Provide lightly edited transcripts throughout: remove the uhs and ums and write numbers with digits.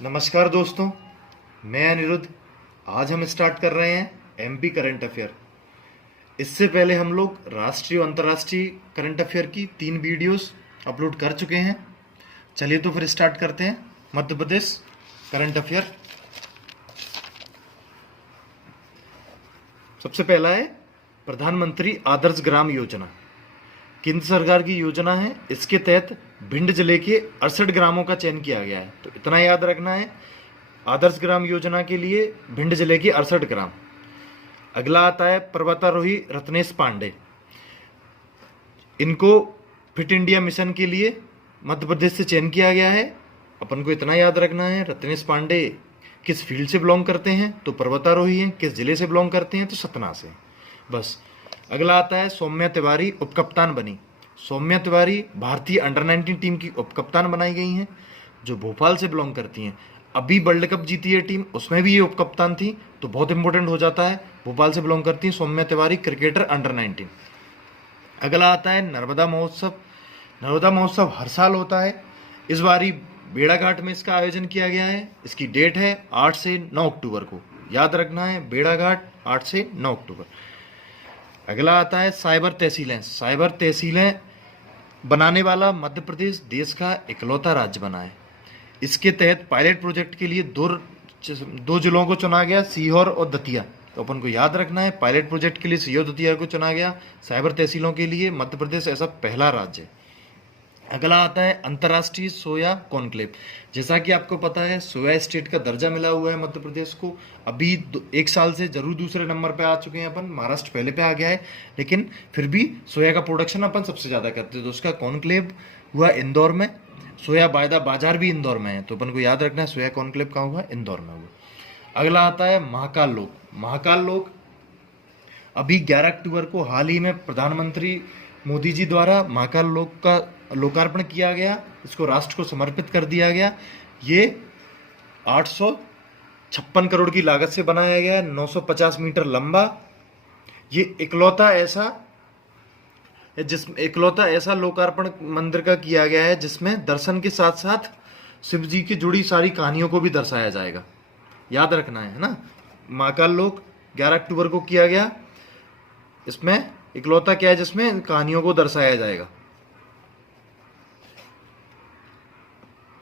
नमस्कार दोस्तों, मैं अनिरुद्ध। आज हम स्टार्ट कर रहे हैं एमपी करंट अफेयर। इससे पहले हम लोग राष्ट्रीय और अंतर्राष्ट्रीय करंट अफेयर की 3 वीडियोस अपलोड कर चुके हैं। चलिए तो फिर स्टार्ट करते हैं मध्य प्रदेश करंट अफेयर। सबसे पहला है प्रधानमंत्री आदर्श ग्राम योजना। केंद्र सरकार की योजना है। इसके तहत भिंड जिले के 68 ग्रामों का चयन किया गया है। तो इतना याद रखना है, आदर्श ग्राम योजना के लिए भिंड जिले के 68 ग्राम। अगला आता है पर्वतारोही रत्नेश पांडे। इनको फिट इंडिया मिशन के लिए मध्य प्रदेश से चयन किया गया है। अपन को इतना याद रखना है, रत्नेश पांडे किस फील्ड से बिलोंग करते हैं, तो पर्वतारोही हैं। किस जिले से बिलोंग करते हैं, तो सतना से। बस। अगला आता है सौम्या तिवारी उपकप्तान बनी। सौम्या तिवारी भारतीय अंडर 19 टीम की उपकप्तान बनाई गई हैं, जो भोपाल से बिलोंग करती हैं। अभी वर्ल्ड कप जीती है टीम, उसमें भी ये उपकप्तान थी, तो बहुत इंपॉर्टेंट हो जाता है। भोपाल से बिलोंग करती हैं सौम्या तिवारी, क्रिकेटर अंडर 19। अगला आता है नर्मदा महोत्सव। नर्मदा महोत्सव हर साल होता है। इस बारी बेड़ाघाट में इसका आयोजन किया गया है। इसकी डेट है 8 से 9 अक्टूबर को। याद रखना है, बेड़ाघाट 8 से 9 अक्टूबर। अगला आता है साइबर तहसीलें। साइबर तहसीलें बनाने वाला मध्य प्रदेश देश का इकलौता राज्य बना है। इसके तहत पायलट प्रोजेक्ट के लिए दो जिलों को चुना गया, सीहोर और दतिया। तो अपन को याद रखना है, पायलट प्रोजेक्ट के लिए सीहोर दतिया को चुना गया। साइबर तहसीलों के लिए मध्य प्रदेश ऐसा पहला राज्य है। अगला आता है अंतर्राष्ट्रीय सोया कॉन्क्लेव। जैसा कि आपको पता है, सोया स्टेट का दर्जा मिला हुआ है मध्य प्रदेश को। अभी 1 साल से जरूर दूसरे नंबर पे आ चुके हैं अपन। महाराष्ट्र पहले पे आ गया है, लेकिन फिर भी सोया का प्रोडक्शन अपन सबसे ज़्यादा करते हैं। तो उसका कॉन्क्लेव हुआ इंदौर में। सोया वायदा बाजार भी इंदौर में है, तो अपन को याद रखना है सोया कॉन्क्लेव कहाँ हुआ, इंदौर में हुआ। अगला आता है महाकाल लोक। महाकाल लोक अभी 11 अक्टूबर को हाल ही में प्रधानमंत्री मोदी जी द्वारा महाकाल लोक का लोकार्पण किया गया। इसको राष्ट्र को समर्पित कर दिया गया। ये 856 करोड़ की लागत से बनाया गया है, 950 मीटर लंबा। ये इकलौता ऐसा लोकार्पण मंदिर का किया गया है जिसमें दर्शन के साथ साथ शिव जी की जुड़ी सारी कहानियों को भी दर्शाया जाएगा। याद रखना है ना। महाकाल लोक 11 अक्टूबर को किया गया। इसमें इकलौता क्या है जिसमें कहानियों को दर्शाया जाएगा।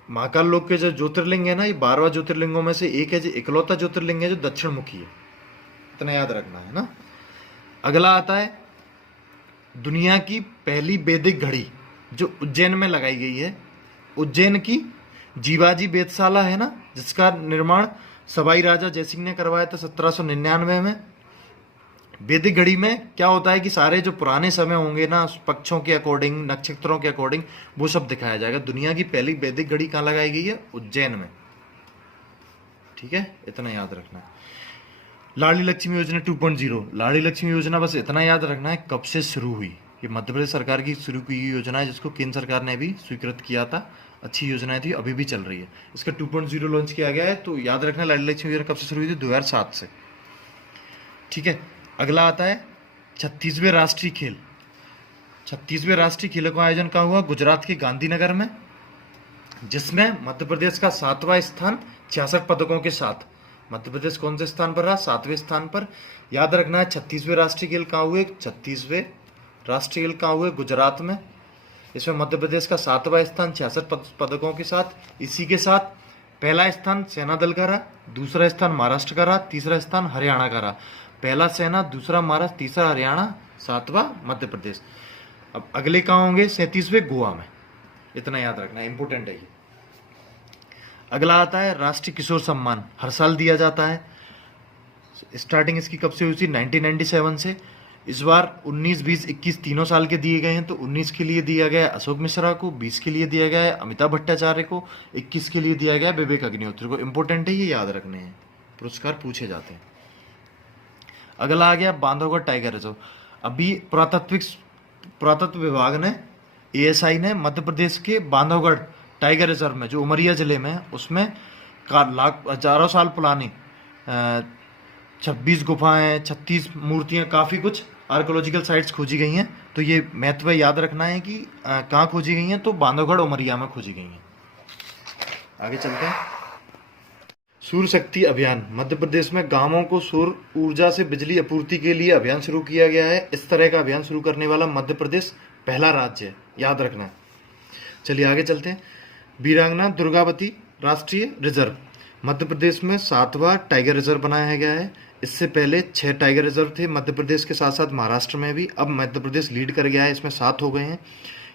महाकाल लोक के जो ज्योतिर्लिंग है ना, ये 12 ज्योतिर्लिंगों में से एक है, जो इकलौता ज्योतिर्लिंग है जो दक्षिण मुखी है। इतना याद रखना है ना। अगला आता है दुनिया की पहली वैदिक घड़ी जो उज्जैन में लगाई गई है। उज्जैन की जीवाजी वेधशाला है ना, जिसका निर्माण सवाई राजा जयसिंह ने करवाया था 1799 में। वैदिक घड़ी में क्या होता है कि सारे जो पुराने समय होंगे ना, पक्षों के अकॉर्डिंग, नक्षत्रों के अकॉर्डिंग, वो सब दिखाया जाएगा। दुनिया की पहली वैदिक घड़ी कहाँ लगाई गई है, उज्जैन में। ठीक है, इतना याद रखना है। लाडली लक्ष्मी योजना 2.0। लाडली लक्ष्मी योजना बस इतना याद रखना है कब से शुरू हुई। ये मध्य प्रदेश सरकार की शुरू की योजना है, जिसको केंद्र सरकार ने भी स्वीकृत किया था। अच्छी योजनाएं थी, अभी भी चल रही है। इसका 2.0 लॉन्च किया गया है। तो याद रखना लाडली लक्ष्मी योजना कब से शुरू हुई थी, 2007 से। ठीक है। अगला आता है 36वें राष्ट्रीय खेल। 36वें राष्ट्रीय खेलों का आयोजन कहाँ हुआ, गुजरात के गांधीनगर में, जिसमें मध्य प्रदेश का 7वां स्थान 66 पदकों के साथ। मध्य प्रदेश कौन से स्थान पर रहा, 7वें स्थान पर। याद रखना है 36वें राष्ट्रीय खेल कहाँ हुए, 36वें राष्ट्रीय खेल कहाँ हुए, गुजरात में। इसमें मध्य प्रदेश का 7वां स्थान 66 पदकों के साथ। इसी के साथ पहला स्थान सेना दल का रहा, दूसरा स्थान महाराष्ट्र का रहा, तीसरा स्थान हरियाणा का रहा। पहला सेना, दूसरा महाराष्ट्र, तीसरा हरियाणा, 7वां मध्य प्रदेश। अब अगले कहाँ होंगे, 37वें गोवा में। इतना याद रखना, इंपोर्टेंट है ये। अगला आता है राष्ट्रीय किशोर सम्मान। हर साल दिया जाता है। स्टार्टिंग इसकी कब से हुई थी, 1997 से। इस बार 19, 20, 21 तीनों साल के दिए गए हैं। तो 19 के लिए दिया गया है अशोक मिश्रा को, 20 के लिए दिया गया है अमिताभ भट्टाचार्य को, 21 के लिए दिया गया है विवेक अग्निहोत्री को। इंपोर्टेंट है, ये याद रखने हैं, पुरस्कार पूछे जाते हैं। अगला आ गया बांधवगढ़ टाइगर रिजर्व। अभी पुरातत्व विभाग ने, एएसआई ने मध्य प्रदेश के बांधवगढ़ टाइगर रिजर्व में, जो उमरिया जिले में है, उसमें हजारों साल पुरानी 26 गुफाएं, 36 मूर्तियां, काफ़ी कुछ आर्कोलॉजिकल साइट्स खोजी गई हैं। तो ये महत्व याद रखना है कि कहाँ खोजी गई हैं, तो बांधवगढ़ उमरिया में खोजी गई हैं। आगे चलते हैं। सूर्य शक्ति अभियान, मध्य प्रदेश में गांवों को सौर ऊर्जा से बिजली आपूर्ति के लिए अभियान शुरू किया गया है। इस तरह का अभियान शुरू करने वाला मध्य प्रदेश पहला राज्य है, याद रखना है। चलिए आगे चलते हैं। वीरांगना दुर्गावती राष्ट्रीय रिजर्व, मध्य प्रदेश में 7वां टाइगर रिजर्व बनाया गया है। इससे पहले 6 टाइगर रिजर्व थे मध्य प्रदेश के साथ साथ महाराष्ट्र में भी। अब मध्य प्रदेश लीड कर गया है, इसमें 7 हो गए हैं।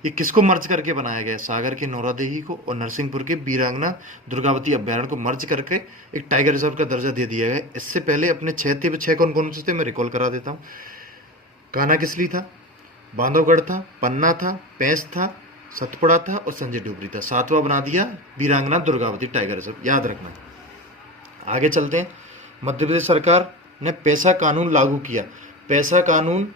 ये किसको मर्ज करके बनाया गया है? सागर के नौरादेही को और नरसिंहपुर के वीरांगना दुर्गावती अभ्यारण्य को मर्ज करके एक टाइगर रिजर्व का दर्जा दे दिया गया है। इससे पहले अपने 6 थे, 6 कौन कौन से थे मैं रिकॉल करा देता हूँ। कानाकिसली था, बांधवगढ़ था, पन्ना था, पेंच था, सतपुड़ा था और संजय डुबरी था। 7वां बना दिया वीरांगना दुर्गावती टाइगर रिजर्व, याद रखना। आगे चलते हैं। मध्य प्रदेश सरकार ने पैसा कानून लागू किया। पैसा कानून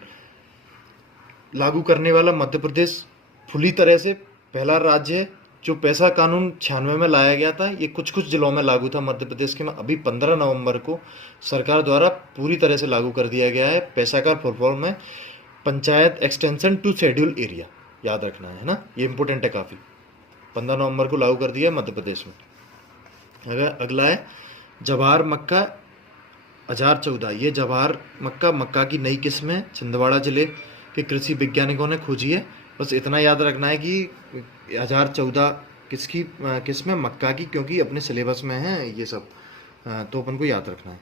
लागू करने वाला मध्य प्रदेश खुली तरह से पहला राज्य है। जो पैसा कानून 96 में लाया गया था, ये कुछ कुछ जिलों में लागू था मध्य प्रदेश के में। अभी 15 नवंबर को सरकार द्वारा पूरी तरह से लागू कर दिया गया है। पैसा का फुल फॉर्म है panchayat extension to schedule area, याद रखना है ना, ये इंपॉर्टेंट है काफ़ी। 15 नवंबर को लागू कर दिया है मध्य प्रदेश में। अगला है जवाहर मक्का 1014। ये जवाहर मक्का की नई किस्म है, छिंदवाड़ा जिले के कृषि वैज्ञानिकों ने खोजी है। बस इतना याद रखना है कि 1014 किसकी किस्म है? मक्का की, क्योंकि अपने सिलेबस में है ये सब, तो अपन को याद रखना है।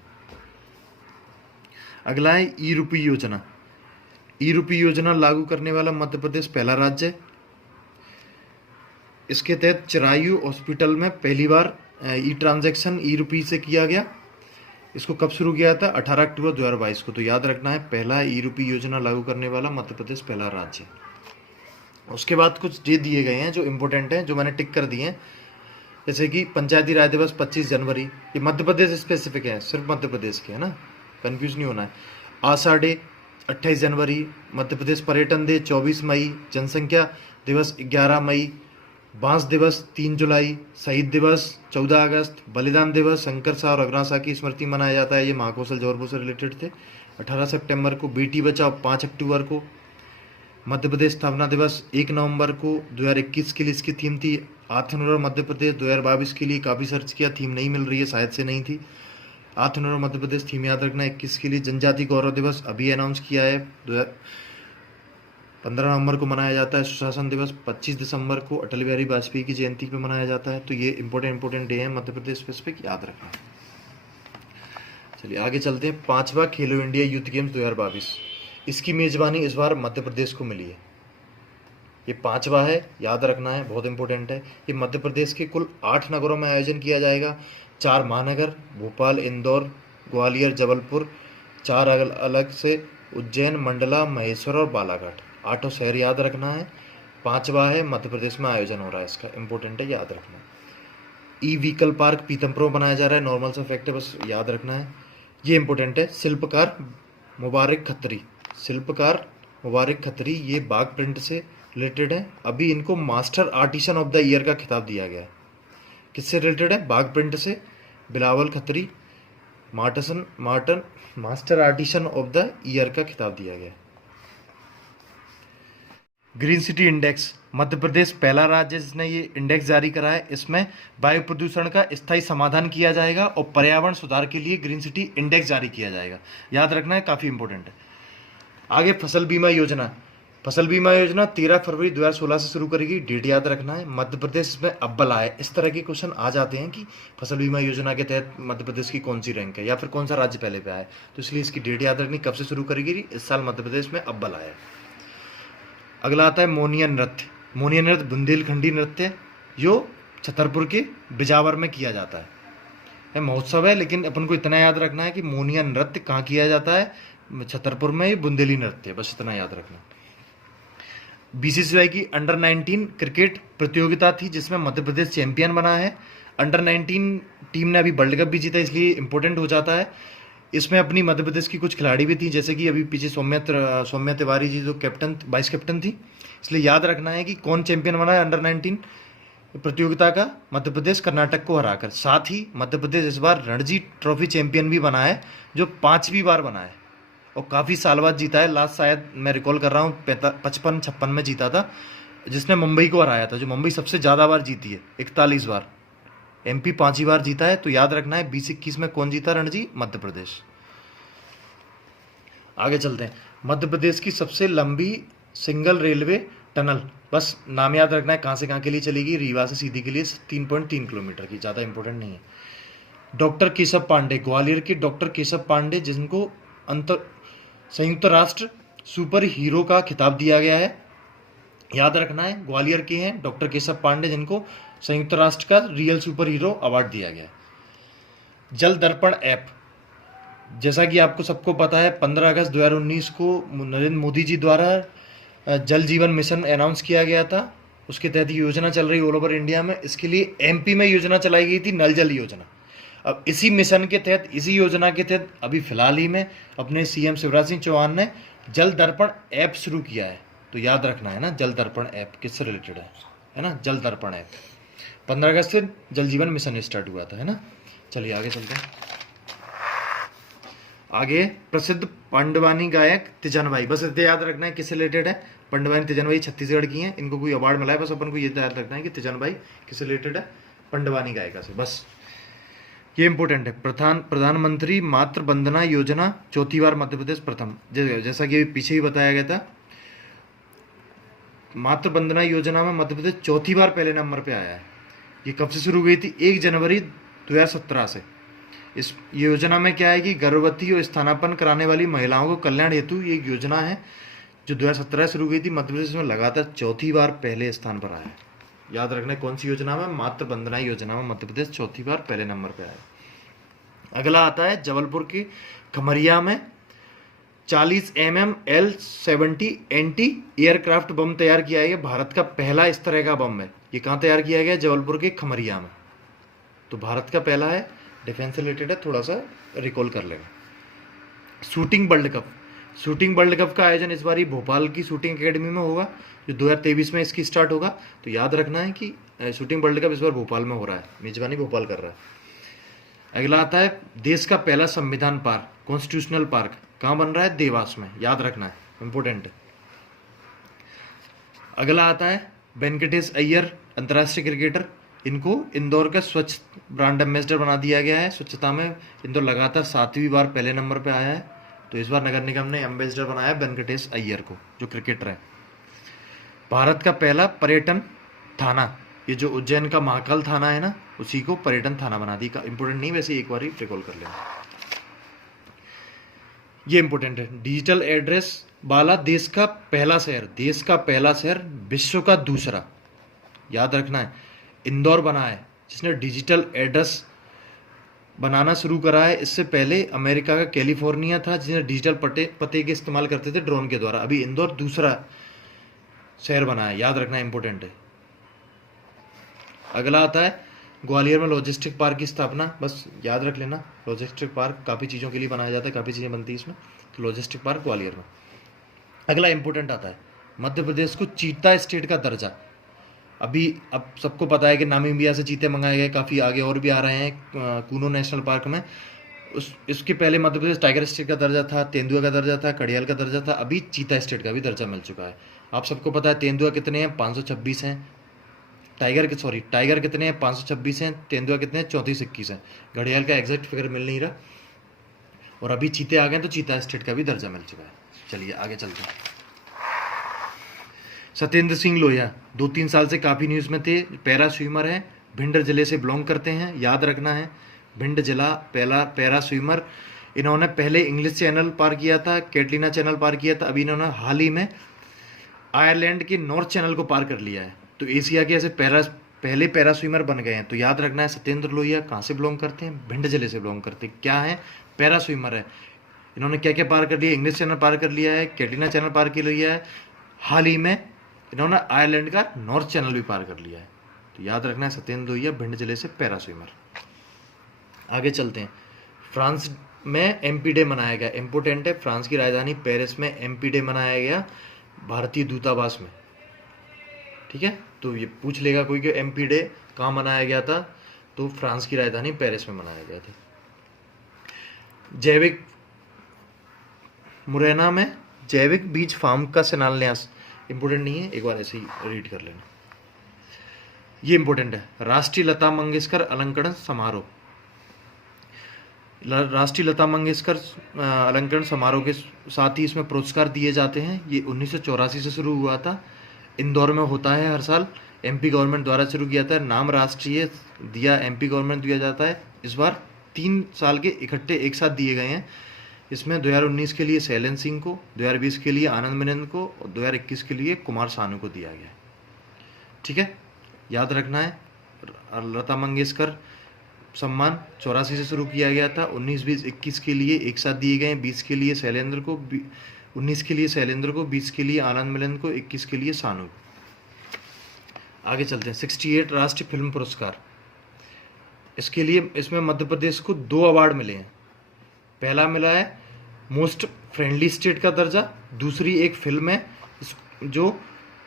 अगला है ई रुपी योजना। ई रुपी योजना लागू करने वाला मध्य प्रदेश पहला राज्य है। इसके तहत चिरायु हॉस्पिटल में पहली बार ई ट्रांजैक्शन ई रुपी से किया गया। इसको कब शुरू किया था? 18 अक्टूबर 2022 को। तो याद रखना है, पहला ई रुपी योजना लागू करने वाला मध्य प्रदेश पहला राज्य है। उसके बाद कुछ डेट दिए गए हैं जो इंपॉर्टेंट हैं, जो मैंने टिक कर दिए हैं, जैसे कि पंचायती राज दिवस 25 जनवरी। ये मध्य प्रदेश स्पेसिफिक है, सिर्फ मध्य प्रदेश के है ना, कंफ्यूज नहीं होना है। आशा डे 28 जनवरी, मध्य प्रदेश पर्यटन डे 24 मई, जनसंख्या दिवस 11 मई, बांस दिवस 3 जुलाई, शहीद दिवस 14 अगस्त, बलिदान दिवस शंकर शाह और अग्रणी शाह की स्मृति मनाया जाता है। ये महाकौशल जौहरपुर से रिलेटेड थे। 18 सितंबर को बेटी बचाओ, 5 अक्टूबर को मध्य प्रदेश स्थापना दिवस, 1 नवंबर को 2021 के लिए इसकी थीम थी आत्मनिर्भर मध्य प्रदेश। 2022 के लिए काफ़ी सर्च किया, थीम नहीं मिल रही है, शायद से नहीं थी। आत्मनिर्भर मध्य प्रदेश थीम याद रखना। 21 के लिए जनजाति गौरव दिवस अभी अनाउंस किया है, 15 नवंबर को मनाया जाता है। सुशासन दिवस 25 दिसंबर को अटल बिहारी वाजपेयी की जयंती पे मनाया जाता है। तो ये इंपॉर्टेंट डे है मध्य प्रदेश स्पेसिफिक, याद रखना। चलिए आगे चलते हैं। 5वां खेलो इंडिया यूथ गेम्स 2022, इसकी मेजबानी इस बार मध्य प्रदेश को मिली है। ये 5वां है, याद रखना है, बहुत इंपॉर्टेंट है। ये मध्य प्रदेश के कुल 8 नगरों में आयोजन किया जाएगा। 4 महानगर, भोपाल, इंदौर, ग्वालियर, जबलपुर, 4 अलग से उज्जैन, मंडला, महेश्वर और बालाघाट, 8 शहर याद रखना है। 5वां है, मध्य प्रदेश में आयोजन हो रहा है इसका, इंपॉर्टेंट है, याद रखना। ई व्हीकल पार्क पीतमपुर में बनाया जा रहा है, नॉर्मल सा फैक्ट है, बस याद रखना है। ये इंपॉर्टेंट है। शिल्पकार मुबारक खत्री, शिल्पकार मुबारक खत्री, ये बाघ प्रिंट से रिलेटेड है। अभी इनको master artisan of the year का खिताब दिया गया है। किससे रिलेटेड है? बाघ प्रिंट से। Bilawal Khatri Marton master artisan of the year का खिताब दिया गया है। Green city index, Madhya Pradesh पहला राज्य जिसने ये इंडेक्स जारी करा है। इसमें वायु प्रदूषण का स्थायी समाधान किया जाएगा और पर्यावरण सुधार के लिए ग्रीन सिटी इंडेक्स जारी किया जाएगा, याद रखना है, काफ़ी इंपॉर्टेंट है। आगे फसल बीमा योजना। फसल बीमा योजना 13 फरवरी 2016 से शुरू करेगी, डेट याद रखना है। मध्य प्रदेश इसमें अव्वल आया है। इस तरह के क्वेश्चन आ जाते हैं कि फसल बीमा योजना के तहत मध्य प्रदेश की कौन सी रैंक है या फिर कौन सा राज्य पहले पे आया है, तो इसलिए इसकी डेट याद रखनी, कब से शुरू करेगी। इस साल मध्य प्रदेश में अव्वल आया है। अगला आता है मोनिया नृत्य। मोनिया नृत्य बुंदेलखंडी नृत्य, जो छतरपुर के बिजावर में किया जाता है। महोत्सव है, लेकिन अपन को इतना याद रखना है कि मोनिया नृत्य कहाँ किया जाता है? छतरपुर में। ये बुंदेली नृत्य है, बस इतना याद रखना। बीसीसीआई की अंडर 19 क्रिकेट प्रतियोगिता थी जिसमें मध्य प्रदेश चैंपियन बना है। अंडर 19 टीम ने अभी वर्ल्ड कप भी जीता, इसलिए इंपॉर्टेंट हो जाता है। इसमें अपनी मध्य प्रदेश की कुछ खिलाड़ी भी थी, जैसे कि अभी पीछे सौम्या तिवारी जी जो कैप्टन वाइस कैप्टन थी, इसलिए याद रखना है कि कौन चैंपियन बना है अंडर 19 प्रतियोगिता का। मध्य प्रदेश कर्नाटक को हराकर। साथ ही मध्य प्रदेश इस बार रणजी ट्रॉफी चैंपियन भी बना है, जो 5वीं बार बना है और काफ़ी साल बाद जीता है। लास्ट शायद मैं रिकॉल कर रहा हूँ 55-56 में जीता था, जिसने मुंबई को हराया था, जो मुंबई सबसे ज़्यादा बार जीती है, 41 बार। एमपी 5 बार जीता है, तो याद रखना है 2021 में कौन जीता रणजी? मध्य प्रदेश। आगे चलते हैं। मध्य प्रदेश की सबसे लंबी सिंगल रेलवे टनल, बस नाम याद रखना है कहाँ से कहाँ के लिए चलेगी, रीवा से सीधी के लिए 3.3 किलोमीटर की, ज़्यादा इंपॉर्टेंट नहीं है। डॉक्टर केशव पांडे, ग्वालियर के डॉक्टर केशव पांडे, जिनको संयुक्त राष्ट्र सुपर हीरो का खिताब दिया गया है, याद रखना है ग्वालियर के हैं डॉक्टर केशव पांडे, जिनको संयुक्त राष्ट्र का रियल सुपर हीरो अवार्ड दिया गया है। जल दर्पण ऐप, जैसा कि आपको सबको पता है 15 अगस्त 2019 को नरेंद्र मोदी जी द्वारा जल जीवन मिशन अनाउंस किया गया था। उसके तहत योजना चल रही ऑल ओवर इंडिया में। इसके लिए एमपी में योजना चलाई गई थी, नल जल योजना। अब इसी मिशन के तहत, इसी योजना के तहत अभी फिलहाल ही में अपने सीएम शिवराज सिंह चौहान ने जल दर्पण ऐप शुरू किया है। तो याद रखना है ना, जल दर्पण ऐप किससे रिलेटेड है ना, जल दर्पण ऐप 15 अगस्त से जल जीवन मिशन स्टार्ट हुआ था, है ना। चलिए आगे चलते हैं। आगे प्रसिद्ध पांडवानी गायक तिजनबाई, बस इतना याद रखना है किससे रिलेटेड है। पांडवानी तिजनबाई छत्तीसगढ़ की हैं, इनको कोई अवार्ड मिला है, बस अपन को ये याद रखना है कि तिजनबाई किससे रिलेटेड है, पांडवानी गायिका से, बस ये इंपॉर्टेंट है। प्रधानमंत्री मातृ वंदना योजना 4थी बार मध्य प्रदेश प्रथम, जैसा कि पीछे ही बताया गया था, मातृ वंदना योजना में मध्य प्रदेश 4थी बार पहले नंबर पे आया है। ये कब से शुरू हुई थी? 1 जनवरी 2017 से। इस योजना में क्या है कि गर्भवती और स्तनपान कराने वाली महिलाओं को कल्याण हेतु ये एक योजना है जो 2017 से शुरू हुई थी। मध्य प्रदेश में लगातार 4थी बार पहले स्थान पर आया है। याद रखना है कौन सी योजना में? मातृ वंदना योजना में मध्य प्रदेश 4थी बार पहले नंबर पर आया। अगला आता है जबलपुर की खमरिया में 40 mm L-70 एंटी एयरक्राफ्ट बम तैयार किया है। भारत का पहला इस तरह का बम है। ये कहाँ तैयार किया गया? जबलपुर के खमरिया में। तो भारत का पहला है, डिफेंस से रिलेटेड है, थोड़ा सा रिकॉल कर लेना। Shooting world cup, shooting world cup का आयोजन इस बार भोपाल की शूटिंग एकेडमी में होगा, जो 2023 में इसकी स्टार्ट होगा। तो याद रखना है कि शूटिंग वर्ल्ड कप इस बार भोपाल में हो रहा है, मेजबानी भोपाल कर रहा है। अगला आता है देश का पहला संविधान पार्क, कॉन्स्टिट्यूशनल पार्क, कहाँ बन रहा है? देवास में, याद रखना है, इंपोर्टेंट है। अगला आता है वेंकटेश अय्यर, अंतर्राष्ट्रीय क्रिकेटर, इनको इंदौर का स्वच्छ ब्रांड एम्बेसडर बना दिया गया है। स्वच्छता में इंदौर लगातार 7वीं बार पहले नंबर पे आया है। तो इस बार नगर निगम ने एम्बेसडर बनाया वेंकटेश अय्यर को, जो क्रिकेटर है। भारत का पहला पर्यटन थाना, ये जो उज्जैन का महाकाल थाना है ना, उसी को पर्यटन थाना बना दी। का इंपोर्टेंट नहीं, वैसे एक बार ही रिकॉल कर लेना, ये इंपोर्टेंट है। डिजिटल एड्रेस वाला देश का पहला शहर, देश का पहला शहर, विश्व का दूसरा, याद रखना है, इंदौर बना है, जिसने डिजिटल एड्रेस बनाना शुरू करा है। इससे पहले अमेरिका का कैलिफोर्निया था, जिसने डिजिटल पते के इस्तेमाल करते थे ड्रोन के द्वारा। अभी इंदौर दूसरा शहर बना है, याद रखना इंपॉर्टेंट है। अगला आता है ग्वालियर में लॉजिस्टिक पार्क की स्थापना, बस याद रख लेना, लॉजिस्टिक पार्क काफ़ी चीज़ों के लिए बनाया जाता है, काफ़ी चीज़ें बनती है इसमें, तो लॉजिस्टिक पार्क ग्वालियर में। अगला इंपॉर्टेंट आता है मध्य प्रदेश को चीता स्टेट का दर्जा। अब सबको पता है कि नामीबिया से चीते मंगाए गए, काफ़ी आगे और भी आ रहे हैं कूनो नेशनल पार्क में। इसके पहले मध्य प्रदेश टाइगर स्टेट का दर्जा था, तेंदुआ का दर्जा था, घड़ियाल का दर्जा था, अभी चीता स्टेट का भी दर्जा मिल चुका है। आप सबको पता है तेंदुआ कितने हैं? 526 हैं। टाइगर कितने हैं? 526 हैं। तेंदुआ कितने हैं? 34-21 हैं। घड़ियाल का एग्जैक्ट फिगर मिल नहीं रहा, और अभी चीते आ गए तो चीता स्टेट का भी दर्जा मिल चुका है। चलिए आगे चलते हैं। सत्येंद्र सिंह लोहिया 2-3 साल से काफ़ी न्यूज़ में थे, पैरा स्विमर हैं, भिंड जिले से बिलोंग करते हैं, याद रखना है, भिंड जिला, पहला पैरा स्विमर। इन्होंने पहले इंग्लिश चैनल पार किया था, कैटलीना चैनल पार किया था, अभी इन्होंने हाल ही में आयरलैंड के नॉर्थ चैनल को पार कर लिया है। तो एशिया के ऐसे पहले पैरा स्विमर बन गए हैं। तो याद रखना है सत्येंद्र लोहिया कहाँ से बिलोंग करते हैं? भिंड जिले से बिलोंग करते हैं। क्या है? पैरा स्विमर है। इन्होंने क्या क्या पार कर लिया? इंग्लिश चैनल पार कर लिया है, कैटलीना चैनल पार कर लिया है, हाल ही में इन्होंने आयरलैंड का नॉर्थ चैनल भी पार कर लिया है। तो याद रखना है सत्येंद्र लोहिया भिंड जिले से पैरा स्विमर। आगे चलते हैं। फ्रांस में एमपी डे मनाया गया, इंपोर्टेंट है, फ्रांस की राजधानी पेरिस में एमपी डे मनाया गया, भारतीय दूतावास में। ठीक है, तो ये पूछ लेगा कोई कि एमपी डे कहाँ मनाया गया था, तो फ्रांस की राजधानी पेरिस में मनाया गया था। जैविक मुरैना में जैविक बीज फार्म का शिलान्यास, इंपोर्टेंट नहीं है, एक बार ऐसे ही रीड कर लेना। ये इंपॉर्टेंट है। राष्ट्रीय लता मंगेशकर अलंकरण समारोह, राष्ट्रीय लता मंगेशकर अलंकरण समारोह के साथ ही इसमें पुरस्कार दिए जाते हैं। ये 1984 से शुरू हुआ था, इंदौर में होता है हर साल, एमपी गवर्नमेंट द्वारा शुरू किया था। नाम राष्ट्रीय दिया एमपी गवर्नमेंट दिया जाता है। इस बार 3 साल के इकट्ठे एक साथ दिए गए हैं। इसमें 2019 के लिए शैलेंद्र सिंह को, 2020 के लिए आनंद मेनन को और 2021 के लिए कुमार सानू को दिया गया है। ठीक है, याद रखना है। लता मंगेशकर सम्मान 84 से शुरू किया गया था, 19, 20, 21 के लिए एक साथ दिए गए, 20 के लिए शैलेंद्र को, 19 के लिए शैलेंद्र को, 20 के लिए आनंद मिलन को, 21 के लिए सानू को। आगे चलते हैं। 68 राष्ट्रीय फिल्म पुरस्कार, इसके लिए इसमें मध्य प्रदेश को 2 अवार्ड मिले हैं। पहला मिला है मोस्ट फ्रेंडली स्टेट का दर्जा, दूसरी एक फिल्म है जो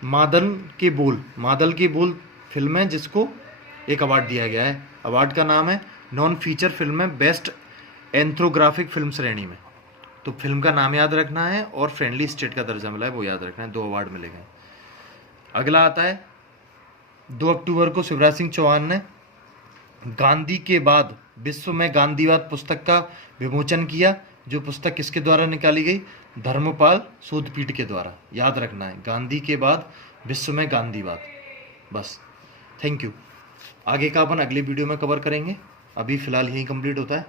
मादल के बोल फिल्म है जिसको एक अवार्ड दिया गया है। अवार्ड का नाम है नॉन फीचर फिल्म है बेस्ट एंथ्रोग्राफिक फिल्म श्रेणी में। तो फिल्म का नाम याद रखना है और फ्रेंडली स्टेट का दर्जा मिला है वो याद रखना है। 2 अवार्ड मिले गए। अगला आता है 2 अक्टूबर को शिवराज सिंह चौहान ने गांधी के बाद विश्व में गांधीवाद पुस्तक का विमोचन किया। जो पुस्तक किसके द्वारा निकाली गई? धर्मपाल शोधपीठ के द्वारा। याद रखना है, गांधी के बाद विश्व में गांधीवाद। बस, थैंक यू। आगे का अपन अगले वीडियो में कवर करेंगे। अभी फ़िलहाल यही कंप्लीट होता है।